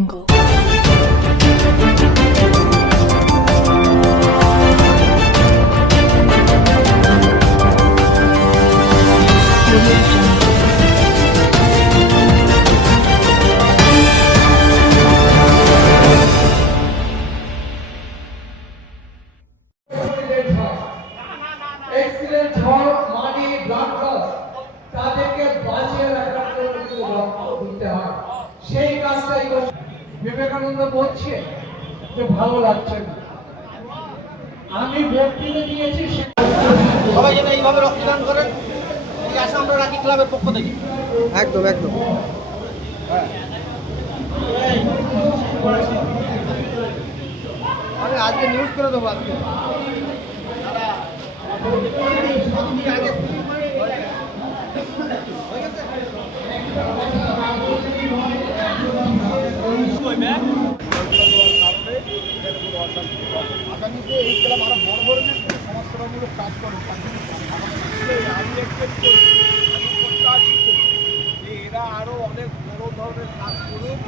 angle Vivekananda বলছে যে ভালো লাগছে না। আমি বক্তৃতা দিয়েছি সে সবাই যেন এইভাবে রক্তদান করেন এই আশা আমরা রাখি ক্লাবের পক্ষ থেকে। একদম একদম। আমি আজকে নিউজ করে দেবো আজকে আগামীতে এই ক্লাব আরও বড় ধরনের সমাজসেবামূলক কাজ করে আমি expect করি, যে এরা আরও অনেক বড় ধরনের কাজ করুক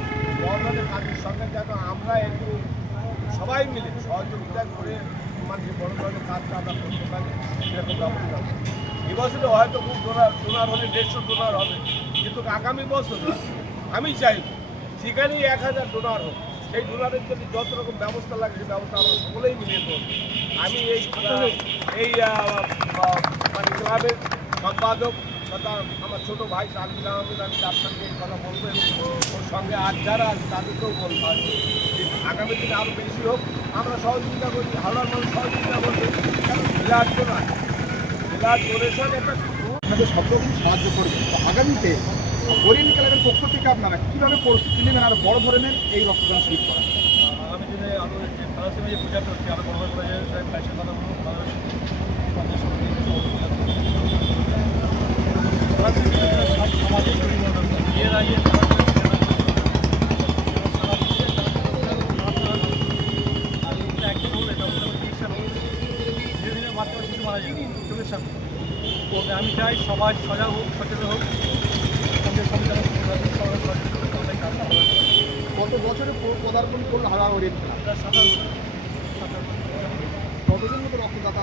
বড় ধরনের কাজের সঙ্গে যেন আমরা একটু সবাই মিলে সহযোগিতা করে মানে বড় ধরনের কাজটা আমরা করতে পারি সেরকম ব্যবস্থা। এবছরে হয়তো খুব ডোনার ডোনার হলে দেড়শো ডোনার হবে কিন্তু আগামী বছর আমি চাই সেখানেই এক হাজার ডোনার হোক সেই ডোনারের জন্য যত রকম ব্যবস্থা লাগে, সেই ব্যবস্থা আমরা সকলেই মিলিয়ে করব। আমি এই এই মানে ক্লাবের সম্পাদক তথা আমার ছোট ভাই তানজিল আহমেদ, আমি তার সঙ্গে কথা বলব এবং ওর সঙ্গে আর যারা আছে তাদেরকেও বলব আগামী দিনে আরও বেশি হোক। আমরা সহযোগিতা করি, হাওড়ার মানুষ সহযোগিতা করবে। কারণ জেলার ডোনার জেলার ডোনেশন একটা আপনাদের সব রকম সাহায্য করবে। আগামীতে ওরিয়েন্ট ক্লাবের পক্ষ থেকে আপনারা কীভাবে প্রস্তুতি নেবেন আর বড় ধরনের এই রক্তদান শিবির করেন আগামী দিনে আরও যে ফরাসিমে যে পূজা করছে আরও বড় করে যে ফ্যাশন বানাবো সামাজিক পরিবর্তন বিয়ের আগে আমি চাই সমাজ সজাগ হোক সচেতন হোক সঙ্গে সঙ্গে সবাই কাজ করা কত বছরে প- পদার্পণ করল হারা হরিণ কতজন মতো রক্তদাতা